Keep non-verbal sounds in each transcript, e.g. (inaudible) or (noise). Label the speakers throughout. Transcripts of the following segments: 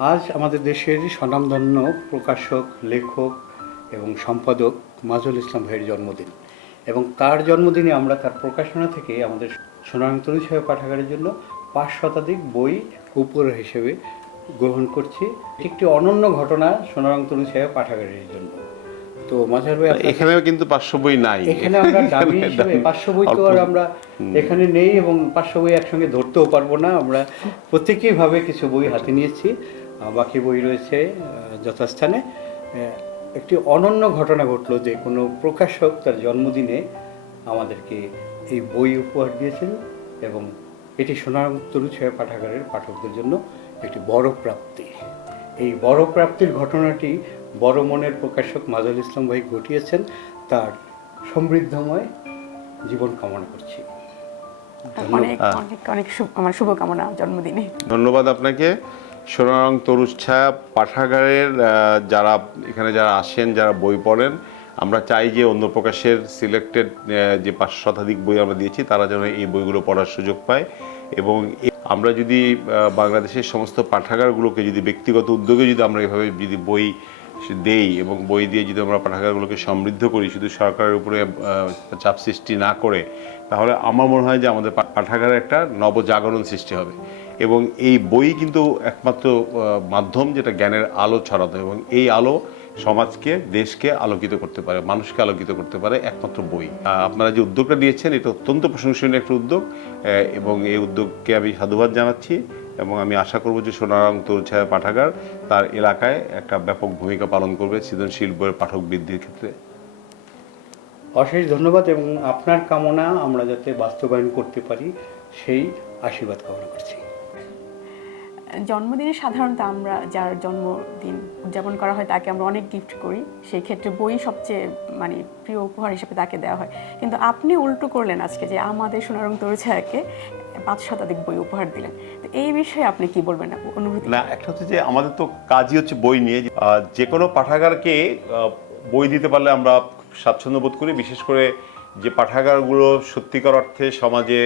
Speaker 1: আজ আমাদের দেশের স্বনামধন্য প্রকাশক লেখক এবং সম্পাদক মাজুল ইসলাম ভাইয়ের জন্মদিন। এবং তার জন্মদিনে আমরা তার প্রকাশনা থেকে আমাদের সোনারং সাহেব পাঠাগারের জন্য পাঁচ শতাধিক বই উপহার হিসেবে গ্রহণ করছি। একটি অনন্য ঘটনা সোনারং তরুণ সাহেব পাঠাগারের জন্য। তো মাঝার ভাই
Speaker 2: এখানেও কিন্তু পাঁচশো বই নাই।
Speaker 1: এখানে আমরা দাবি হিসেবে পাঁচশো বই তো আর আমরা এখানে নেই এবং পাঁচশো বই একসঙ্গে ধরতেও পারব না। আমরা প্রত্যেকেই ভাবে কিছু বই হাতে নিয়েছি। বাকি বই রয়েছে যথাস্থানে একটি অনন্য ঘটনা ঘটলো যে কোনো প্রকাশক তার জন্মদিনে আমাদেরকে এই বই উপহার দিয়েছেন এবং এটি সোনার তরু ছয় পাঠাগারের পাঠকদের জন্য একটি বড় প্রাপ্তি। এই বড় প্রাপ্তির ঘটনাটি বড় মনের প্রকাশক মাজুল ইসলাম ভাই ঘটিয়েছেন তার সমৃদ্ধময় জীবন কামনা করছি।
Speaker 3: অনেক অনেক অনেক শুভ আমার শুভকামনা জন্মদিনে।
Speaker 2: ধন্যবাদ আপনাকে। সোনারং তরুচ্ছা পাঠাগারের যারা এখানে যারা আসেন, যারা বই পড়েন, আমরা চাই যে অন্য প্রকাশের সিলেক্টেড যে পাঁচশো শতাধিক বই আমরা দিয়েছি, তারা যেন এই বইগুলো পড়ার সুযোগ পায় এবং আমরা যদি বাংলাদেশের সমস্ত পাঠাগারগুলোকে যদি ব্যক্তিগত উদ্যোগে যদি আমরা এভাবে যদি বই দেই এবং বই দিয়ে যদি আমরা পাঠাগারগুলোকে সমৃদ্ধ করি, শুধু সরকারের উপরে চাপ সৃষ্টি না করে, তাহলে আমার মনে হয় যে আমাদের পাঠাগারে একটা নবজাগরণ সৃষ্টি হবে। এবং এই বই কিন্তু একমাত্র মাধ্যম যেটা জ্ঞানের আলো ছড়াতে এবং এই আলো সমাজকে, দেশকে আলোকিত করতে পারে, মানুষকে আলোকিত করতে পারে একমাত্র বই। আপনারা যে উদ্যোগটা দিয়েছেন এটা অত্যন্ত প্রশংসনীয় একটা উদ্যোগ এবং এই উদ্যোগকে আমি সাধুবাদ জানাচ্ছি এবং আমি আশা করব যে সোনারং তরুছায়া পাঠাগার তার এলাকায় একটা ব্যাপক ভূমিকা পালন করবে সৃজনশীল বইয়ের পাঠক বৃদ্ধির ক্ষেত্রে।
Speaker 1: অশেষ ধন্যবাদ এবং আপনার কামনা আমরা যাতে বাস্তবায়ন করতে পারি, সেই আশীর্বাদ কামনা করছি।
Speaker 3: জন্মদিনে সাধারণত আমরা যার জন্মদিন উদযাপন করা হয় তাকে আমরা অনেক গিফট করি। সেই ক্ষেত্রে বই সবচেয়ে মানে প্রিয় উপহার হিসেবে তাকে দেওয়া হয়। কিন্তু আপনি উল্টো করলেন আজকে যে আমাদের সোনারং তরুছায়াকে পাঁচ শতাধিক বই উপহার দিলেন। তো এই বিষয়ে আপনি কি বলবেন অনুভূতি?
Speaker 2: না, একটা হচ্ছে যে আমাদের তো কাজই হচ্ছে বই নিয়ে। যে কোনো পাঠাগারকে বই দিতে পারলে আমরা স্বাচ্ছন্দ্য বোধ করি। বিশেষ করে যে পাঠাগারগুলো সত্যিকার অর্থে সমাজে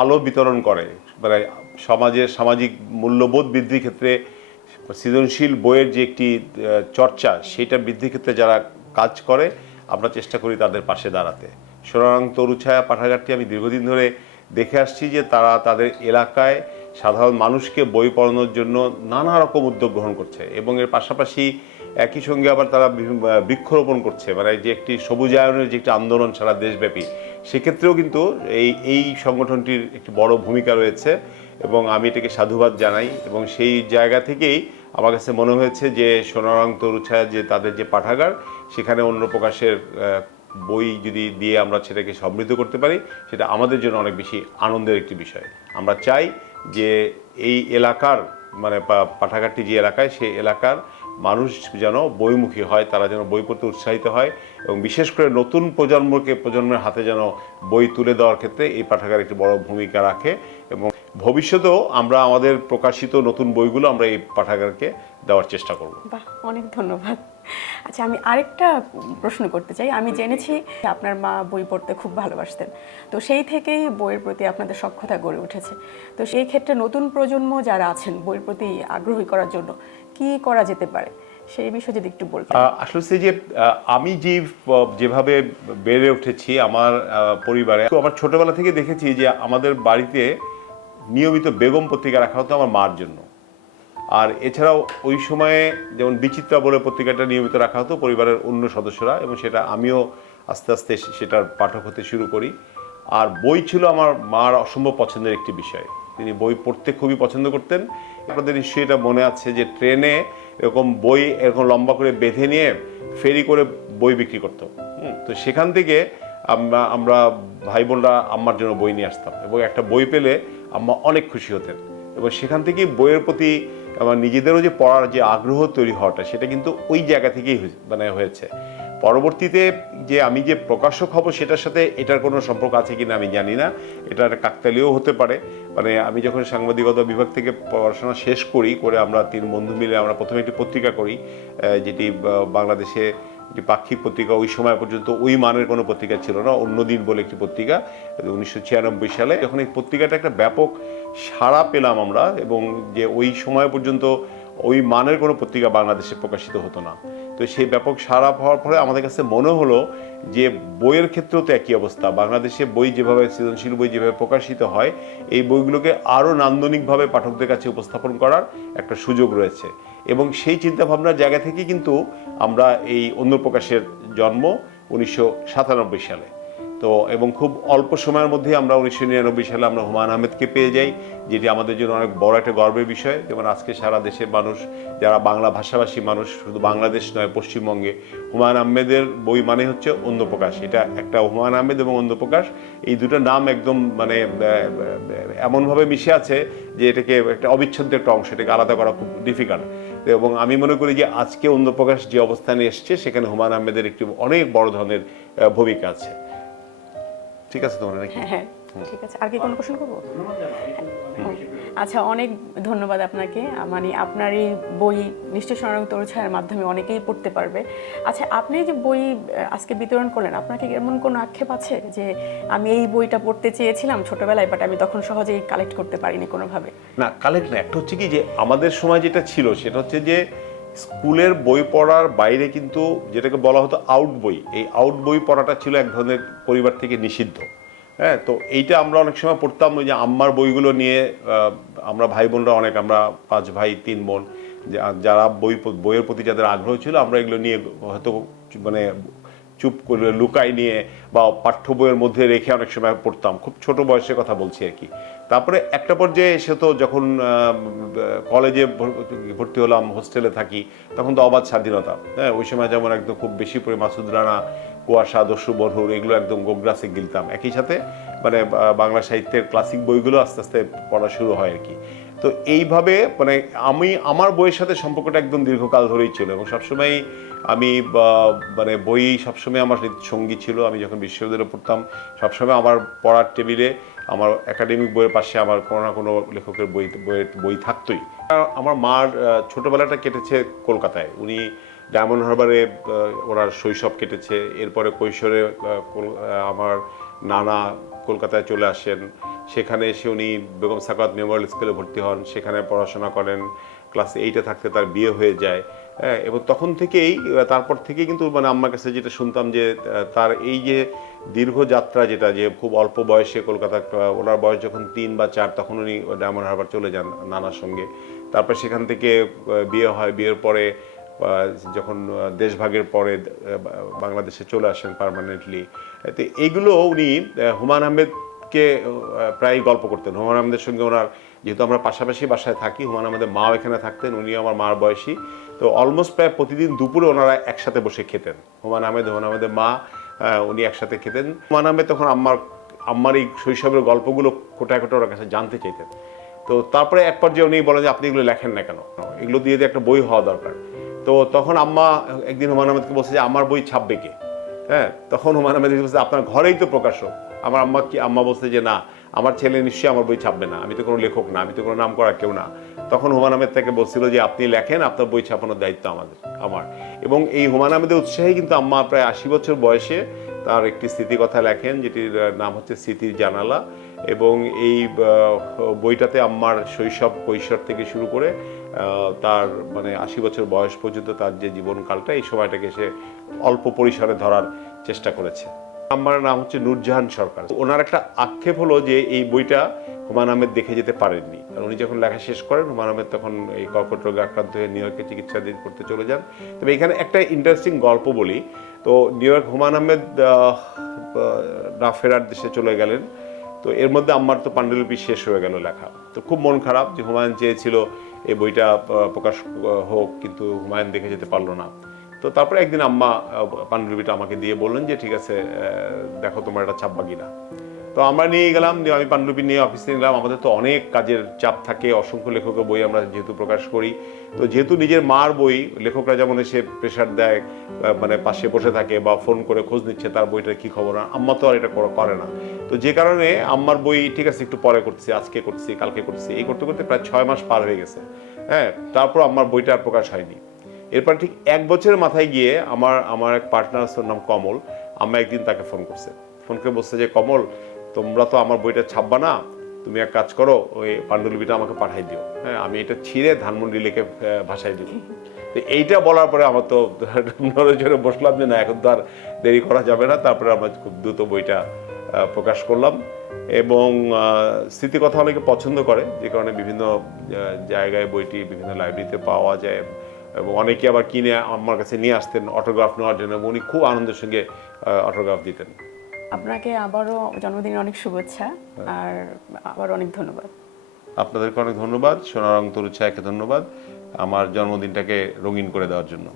Speaker 2: আলো বিতরণ করে মানে সমাজের সামাজিক মূল্যবোধ বৃদ্ধির ক্ষেত্রে সৃজনশীল বইয়ের যে একটি চর্চা, সেটা বৃদ্ধির ক্ষেত্রে যারা কাজ করে, আমরা চেষ্টা করি তাদের পাশে দাঁড়াতে। সোনারং তরুছায়া পাঠাগারটি আমি দীর্ঘদিন ধরে দেখে আসছি যে তারা তাদের এলাকায় সাধারণ মানুষকে বই পড়ানোর জন্য নানা রকম উদ্যোগ গ্রহণ করছে এবং এর পাশাপাশি একই সঙ্গে আবার তারা বৃক্ষরোপণ করছে। মানে যে একটি সবুজায়নের যে একটি আন্দোলন সারা দেশব্যাপী, সেক্ষেত্রেও কিন্তু এই এই সংগঠনটির একটি বড় ভূমিকা রয়েছে। এবং আমি এটাকে সাধুবাদ জানাই এবং সেই জায়গা থেকেই আমার কাছে মনে হয়েছে যে সোনারং তরুছায়া যে তাদের যে পাঠাগার, সেখানে অন্য প্রকাশের বই যদি দিয়ে আমরা সেটাকে সমৃদ্ধ করতে পারি, সেটা আমাদের জন্য অনেক বেশি আনন্দের একটি বিষয়। আমরা চাই যে এই এলাকার মানে পাঠাগারটি যে এলাকায়, সেই এলাকার মানুষ যেন বইমুখী হয়, তারা যেন বই পড়তে উৎসাহিত হয় এবং বিশেষ করে নতুন প্রজন্মকে, প্রজন্মের হাতে যেন বই তুলে দেওয়ার ক্ষেত্রে এই পাঠাগার একটি বড় ভূমিকা রাখে এবং ভবিষ্যতেও আমরা আমাদের প্রকাশিত নতুন বইগুলো আমরা এই পাঠাগারকে দেওয়ার চেষ্টা করব।
Speaker 3: বাহ অনেক ধন্যবাদ। আচ্ছা আমি আরেকটা প্রশ্ন করতে চাই। আমি জেনেছি আপনার মা বই পড়তে খুব ভালোবাসতেন। তো সেই থেকেই বইয়ের প্রতি আপনাদের সক্ষতা গড়ে উঠেছে। তো সেই ক্ষেত্রে নতুন প্রজন্ম যারা আছেন বইয়ের প্রতি আগ্রহী করার জন্য কি করা যেতে পারে? সেই বিষয়ে যদি একটু বলতেন।
Speaker 2: আহ, আসলে সে যে আমি যে যেভাবে বেড়ে উঠেছি আমার পরিবারে তো আমার ছোটবেলা থেকে দেখেছি যে আমাদের বাড়িতে নিয়মিত বেগম পত্রিকা রাখা হতো আমার মার জন্য। আর এছাড়াও ওই সময়ে যেমন বিচিত্রা বলে পত্রিকাটা নিয়মিত রাখা হতো পরিবারের অন্য সদস্যরা এবং সেটা আমিও আস্তে আস্তে সেটার পাঠক হতে শুরু করি। আর বই ছিল আমার মার অসম্ভব পছন্দের একটি বিষয়। তিনি বই পড়তে খুবই পছন্দ করতেন। আপনাদের নিশ্চয়ই এটা মনে আছে যে ট্রেনে এরকম বই এরকম লম্বা করে বেঁধে নিয়ে ফেরি করে বই বিক্রি করতো। তো সেখান থেকে আমরা আমরা ভাই বোনরা আম্মার জন্য বই নিয়ে আসতাম এবং একটা বই পেলে আম্মা অনেক খুশি হতেন। এবং সেখান থেকেই বইয়ের প্রতি আমার নিজেদেরও যে পড়ার যে আগ্রহ তৈরি হওয়াটা, সেটা কিন্তু ওই জায়গা থেকেই মানে হয়েছে। পরবর্তীতে যে আমি যে প্রকাশক হব, সেটার সাথে এটার কোনো সম্পর্ক আছে কিনা আমি জানি না। এটার একটা কাকতালীয় হতে পারে। মানে আমি যখন সাংবাদিকতা বিভাগ থেকে পড়াশোনা শেষ করি, করে আমরা তিন বন্ধু মিলে আমরা প্রথমে একটি পত্রিকা করি যেটি বাংলাদেশে একটি পাক্ষিক পত্রিকা ওই সময় পর্যন্ত ওই মানের কোনো পত্রিকা ছিল না অন্যদিন বলে একটি পত্রিকা, উনিশশো ছিয়ানব্বই সালে। যখন এই পত্রিকাটা একটা ব্যাপক সাড়া পেলাম আমরা এবং যে ওই সময় পর্যন্ত ওই মানের কোনো পত্রিকা বাংলাদেশে প্রকাশিত হতো না। তো সেই ব্যাপক সারা হওয়ার পরে আমাদের কাছে মনে হলো যে বইয়ের ক্ষেত্রেও তো একই অবস্থা। বাংলাদেশে বই যেভাবে, সৃজনশীল বই যেভাবে প্রকাশিত হয়, এই বইগুলোকে আরও নান্দনিকভাবে পাঠকদের কাছে উপস্থাপন করার একটা সুযোগ রয়েছে। এবং সেই চিন্তাভাবনার জায়গা থেকে কিন্তু আমরা এই অন্য প্রকাশের জন্ম উনিশশো সাতানব্বই সালে। তো এবং খুব অল্প সময়ের মধ্যে আমরা উনিশশো নিরানব্বই সালে আমরা হুমায়ুন আহমেদকে পেয়ে যাই, যেটি আমাদের জন্য অনেক বড় একটা গর্বের বিষয়। যেমন আজকে সারা দেশের মানুষ, যারা বাংলা ভাষাভাষী মানুষ, শুধু বাংলাদেশ নয়, পশ্চিমবঙ্গে, হুমায়ুন আহমেদের বই মানে হচ্ছে অন্য প্রকাশ এটা একটা হুমায়ুন আহমেদ এবং অন্য প্রকাশ এই দুটো নাম একদম মানে এমনভাবে মিশে আছে যে এটাকে একটা অবিচ্ছেদ্য একটা অংশ, এটাকে আলাদা করা খুব ডিফিকাল্ট এবং আমি মনে করি যে আজকে অন্য প্রকাশ যে অবস্থানে এসছে, সেখানে হুমায়ুন আহমেদের একটি অনেক বড় ধরনের ভূমিকা আছে। ঠিক আছে তোমার নাকি?
Speaker 3: হ্যাঁ হ্যাঁ ঠিক আছে। আর কি কোনো প্রশ্ন করব? আচ্ছা অনেক ধন্যবাদ আপনাকে। মানে আপনার এই বই নিশ্চয় সোনারং তরুছায়ার মাধ্যমে অনেকেই পড়তে পারবে। আচ্ছা আপনি যে বই আজকে বিতরণ করলেন আপনাকে এমন কোনো আক্ষেপ আছে যে আমি এই বইটা পড়তে চেয়েছিলাম ছোটবেলায় বাট আমি তখন সহজেই কালেক্ট করতে পারিনি কোনোভাবে?
Speaker 2: না কালেক্ট না একটা হচ্ছে কি যে আমাদের সময় যেটা ছিল সেটা হচ্ছে যে স্কুলের বই পড়ার বাইরে কিন্তু যেটাকে বলা হতো আউট বই, এই আউট বই পড়াটা ছিল এক ধরনের পরিবার থেকে নিষিদ্ধ। হ্যাঁ তো এইটা আমরা অনেক সময় পড়তাম ওই যে আম্মার বইগুলো নিয়ে আমরা ভাই বোনরা অনেক, আমরা পাঁচ ভাই, তিন বোন যারা বই, বইয়ের প্রতি যাদের আগ্রহ ছিল, আমরা এগুলো নিয়ে হয়তো মানে চুপ করে লুকাই নিয়ে বা পাঠ্য বইয়ের মধ্যে রেখে অনেক সময় পড়তাম। খুব ছোট বয়সের কথা বলছি আর কি। তারপরে একটা পর্যায়ে এসে তো যখন কলেজে ভর্তি হলাম, হোস্টেলে থাকি, তখন তো অবাধ স্বাধীনতা। হ্যাঁ ওই সময় যেমন একদম খুব বেশি পরে মাসুদ রানা, কুয়াশা, দস্যু, বরহুর, এগুলো একদম গোগ্রাসে গিলতাম। একই সাথে মানে বাংলা সাহিত্যের ক্লাসিক বইগুলো আস্তে আস্তে পড়া শুরু হয় আর কি। তো এইভাবে মানে আমি, আমার বইয়ের সাথে সম্পর্কটা একদম দীর্ঘকাল ধরেই ছিল এবং সবসময় আমি মানে বই সবসময় আমার সঙ্গী ছিল, আমি যখন বিশ্ববিদ্যালয়ে পড়তাম, সবসময় আমার পড়ার টেবিলে আমার একাডেমিক বইয়ের পাশে আমার কোনো না কোনো লেখকের বই, বইয়ের বই থাকতোই। আমার মার ছোটবেলাটা কেটেছে কলকাতায়। উনি ডায়মন্ড হারবারে ওনার শৈশব কেটেছে। এরপরে কৈশোরে আমার নানা কলকাতায় চলে আসেন। সেখানে এসে উনি বেগম সাকাত মেমোরিয়াল স্কুলে ভর্তি হন। সেখানে পড়াশোনা করেন। ক্লাস এইটে থাকতে তার বিয়ে হয়ে যায়। এবং তখন থেকেই তারপর থেকেই কিন্তু মানে আমার কাছে যেটা শুনতাম যে তার এই যে দীর্ঘ যাত্রা যেটা, যে খুব অল্প বয়সে কলকাতা ওনার বয়স যখন তিন বা চার, তখন উনি ডায়মন্ড হারবার চলে যান নানার সঙ্গে। তারপর সেখান থেকে বিয়ে হয়, বিয়ের পরে যখন দেশভাগের পরে বাংলাদেশে চলে আসেন পার্মানেন্টলি তো এইগুলো উনি হুমায়ুন আহমেদকে আহ, প্রায় গল্প করতেন। হুমায়ুন আহমেদের সঙ্গে ওনার যেহেতু আমরা পাশাপাশি বাসায় থাকি হুমায়ুন আহমেদের মাও এখানে থাকতেন উনি আমার মার বয়সী। তো অলমোস্ট প্রায় প্রতিদিন দুপুরে ওনারা একসাথে বসে খেতেন। হুমায়ুন আহমেদ হুমায়ুন আহমেদের মা উনি একসাথে খেতেন। হুমায়ুন আহমেদ তখন আম্মার আম্মার এই শৈশবের গল্পগুলো কোটায় কোটা ওর কাছে জানতে চাইতেন। তো তারপরে এক পর্যায়ে উনি বলেন যে আপনি এগুলো লেখেন না কেন? এগুলো দিয়ে দিয়ে একটা বই হওয়া দরকার। তো তখন আম্মা একদিন হুমায়ুন আহমেদকে বলছে যে আমার বই ছাপবে কে? হ্যাঁ তখন হুমায়ুন আহমেদ বলছে আপনার ঘরেই তো প্রকাশক। আমার আম্মা কি আম্মা বলছে যে না, আমার ছেলে নিশ্চয়ই আমার বই ছাপবে না। আমি তো কোনো লেখক না, আমি তো কোনো নাম করা কেউ না। তখন হুমায়ুন আহমেদ তাকে বলছিল যে, আপনি লেখেন, আপনার বই ছাপানোর দায়িত্ব আমাদের, আমার। এবং এই হুমায়ুন আহমেদের উৎসাহে কিন্তু আম্মা প্রায় আশি বছর বয়সে তার একটি স্মৃতিকথা লেখেন, যেটির নাম হচ্ছে স্মৃতির জানালা। এবং এই বইটাতে আম্মার শৈশব কৈশোর থেকে শুরু করে তার মানে আশি বছর বয়স পর্যন্ত তার যে জীবনকালটা, এই সময়টাকে সে অল্প পরিসরে ধরার চেষ্টা করেছে। আমার নাম হচ্ছে নূরজাহান সরকার। ওনার একটা আক্ষেপ হলো যে এই বইটা হুমায়ুন আহমেদ দেখে যেতে পারেননি। আর উনি যখন লেখা শেষ করেন হুমায়ুন আহমেদ তখন এই কর্কট রোগে আক্রান্ত হয়ে নিউ ইয়র্কে চিকিৎসাধীন করতে চলে যান। তবে এখানে একটা ইন্টারেস্টিং গল্প বলি। তো নিউ ইয়র্ক হুমায়ুন আহমেদ আহ, আহ, না ফেরার দেশে চলে গেলেন। তো এর মধ্যে আমার তো পাণ্ডুলিপি শেষ হয়ে গেল লেখা। তো খুব মন খারাপ যে হুমায়ুন চেয়েছিল এই বইটা প্রকাশ হোক কিন্তু হুমায়ুন দেখে যেতে পারল না। তো তারপরে একদিন আম্মা পাণ্ডুলিপিটা আমাকে দিয়ে বললেন যে, ঠিক আছে দেখো তোমার এটা ছাপবা কিনা? তো আমরা নিয়ে গেলাম দিয়ে আমি পাণ্ডুলিপি নিয়ে অফিসে নিলাম আমাদের তো অনেক কাজের চাপ থাকে, অসংখ্য লেখকের বই আমরা যেহেতু প্রকাশ করি। তো যেহেতু নিজের মার বই, লেখকরা যেমন এসে প্রেশার দেয় মানে পাশে বসে থাকে বা ফোন করে খোঁজ নিচ্ছে তার বইটার কি খবর, আম্মা তো আর এটা করে না। তো যে কারণে আম্মার বই, ঠিক আছে, একটু পরে করছি আজকে করছি কালকে করছি এই করতে করতে প্রায় ছয় মাস পার হয়ে গেছে। হ্যাঁ তারপর আমার বইটা আর প্রকাশ হয়নি। এরপর ঠিক এক বছরের মাথায় গিয়ে আমার আমার এক পার্টনার আছে নাম কমল। আম্মা একদিন তাকে ফোন করছে। ফোন করে বলছে যে, কমল, তোমরা তো আমার বইটা ছাপবা না। তুমি এক কাজ করো, ওই পাণ্ডুলিপিটা আমাকে পাঠাই দিও। হ্যাঁ আমি এটা ছিঁড়ে ধানমন্ডি লেখে ভাষায় দিব তো এইটা বলার পরে আমার তো (laughs) চড়ে বসলাম যে, না, এখন তো আর দেরি করা যাবে না। তারপরে আমরা খুব দ্রুত বইটা প্রকাশ করলাম। এবং স্মৃতিকথা অনেকে পছন্দ করে। যে কারণে বিভিন্ন জায়গায় বইটি বিভিন্ন লাইব্রেরিতে পাওয়া যায়। এবং অনেকে আবার কিনে আমার কাছে নিয়ে আসতেন অটোগ্রাফ নেওয়ার জন্য এবং উনি খুব আনন্দের সঙ্গে অটোগ্রাফ দিতেন।
Speaker 3: আপনাকে আবারও জন্মদিনের অনেক শুভেচ্ছা আর আবার অনেক ধন্যবাদ।
Speaker 2: আপনাদেরকে অনেক ধন্যবাদ। সোনারং তরুছায়াকে ধন্যবাদ আমার জন্মদিনটাকে রঙিন করে দেওয়ার জন্য।